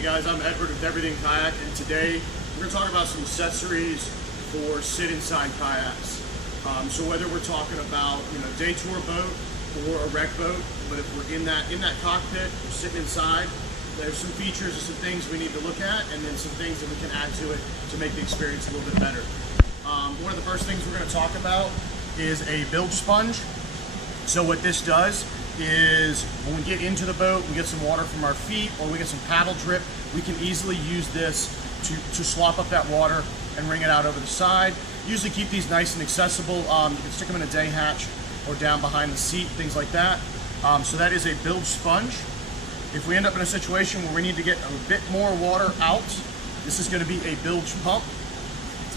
Hey guys, I'm Edward with Everything Kayak, and today we're going to talk about some accessories for sit inside kayaks. So whether we're talking about day tour boat or a wreck boat, but if we're in that cockpit, we're sitting inside, there's some features and some things we need to look at, and then some things that we can add to it to make the experience a little bit better. One of the first things we're going to talk about is a bilge sponge. So what this does is when we get into the boat, we get some water from our feet or we get some paddle drip, we can easily use this to slop up that water and wring it out over the side. Usually keep these nice and accessible. You can stick them in a day hatch or down behind the seat, things like that. So that is a bilge sponge. If we end up in a situation where we need to get a bit more water out, this is going to be a bilge pump.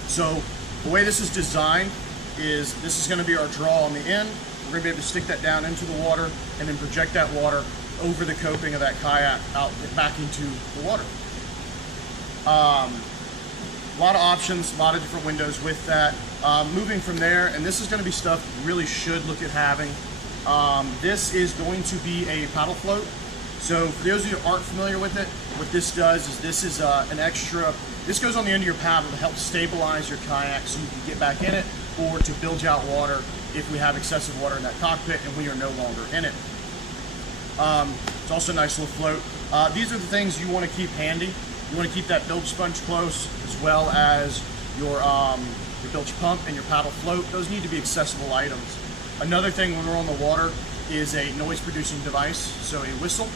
So the way this is designed is this is going to be our draw on the end. We're going to be able to stick that down into the water and then project that water over the coping of that kayak out back into the water. A lot of options, a lot of different windows with that. Moving from there, and this is going to be stuff you really should look at having. This is going to be a paddle float. So for those of you who aren't familiar with it, what this does is this is an extra, this goes on the end of your paddle to help stabilize your kayak so you can get back in it or to bilge out water if we have excessive water in that cockpit and we are no longer in it. It's also a nice little float. These are the things you want to keep handy. You want to keep that bilge sponge close, as well as your bilge pump and your paddle float. Those need to be accessible items. Another thing when we're on the water is a noise producing device, so a whistle.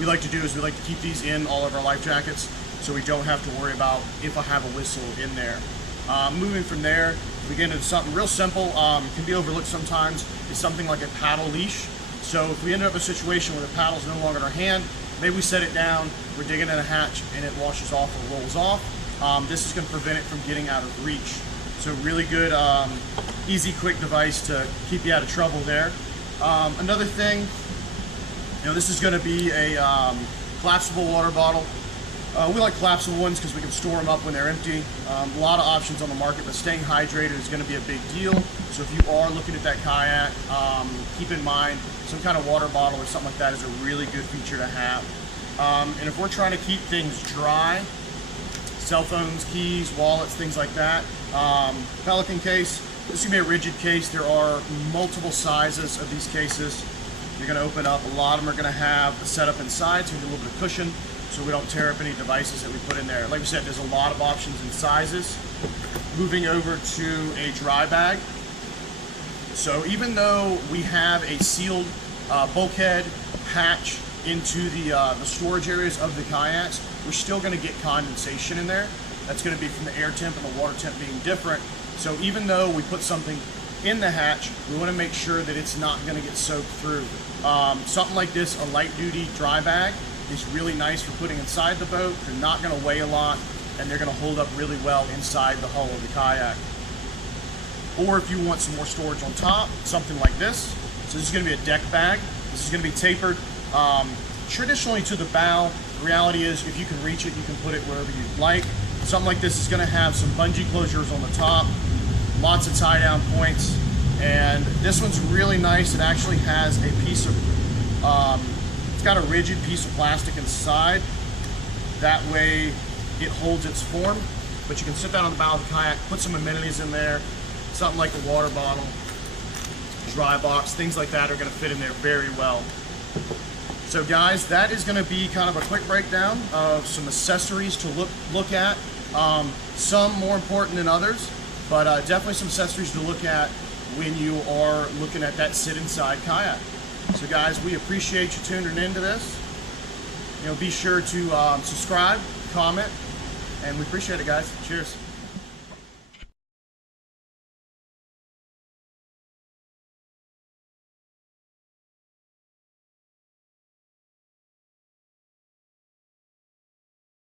We like to do is we like to keep these in all of our life jackets so we don't have to worry about if I have a whistle in there. Moving from there, we get into something real simple, can be overlooked sometimes, is something like a paddle leash. So if we end up in a situation where the paddle's no longer in our hand, maybe we set it down, we're digging in a hatch and it washes off or rolls off, this is going to prevent it from getting out of reach. So really good, easy, quick device to keep you out of trouble there. Another thing, this is going to be a collapsible water bottle. We like collapsible ones because we can store them up when they're empty. A lot of options on the market, but staying hydrated is going to be a big deal. So if you are looking at that kayak, keep in mind some kind of water bottle or something like that is a really good feature to have. And if we're trying to keep things dry, cell phones, keys, wallets, things like that, Pelican case, this is going to be a rigid case. There are multiple sizes of these cases. You're going to open up, a lot of them are going to have the setup inside, so you get a little bit of cushion, so we don't tear up any devices that we put in there. Like we said, there's a lot of options and sizes. Moving over to a dry bag. So even though we have a sealed bulkhead hatch into the storage areas of the kayaks, we're still going to get condensation in there. That's going to be from the air temp and the water temp being different. So even though we put something in the hatch, we want to make sure that it's not going to get soaked through. Something like this, a light duty dry bag, is really nice for putting inside the boat. They're not going to weigh a lot and they're going to hold up really well inside the hull of the kayak. Or if you want some more storage on top, something like this. So this is going to be a deck bag. This is going to be tapered traditionally to the bow. The reality is if you can reach it, you can put it wherever you'd like. Something like this is going to have some bungee closures on the top, lots of tie down points, and this one's really nice. It actually has a piece of it's got a rigid piece of plastic inside. That way it holds its form, but you can sit down on the bow of the kayak, put some amenities in there, something like a water bottle, dry box, things like that are going to fit in there very well. So guys, that is going to be kind of a quick breakdown of some accessories to look at. Some more important than others, but definitely some accessories to look at when you are looking at that sit inside kayak. So guys, we appreciate you tuning into this. Be sure to subscribe, comment, and we appreciate it, guys. Cheers.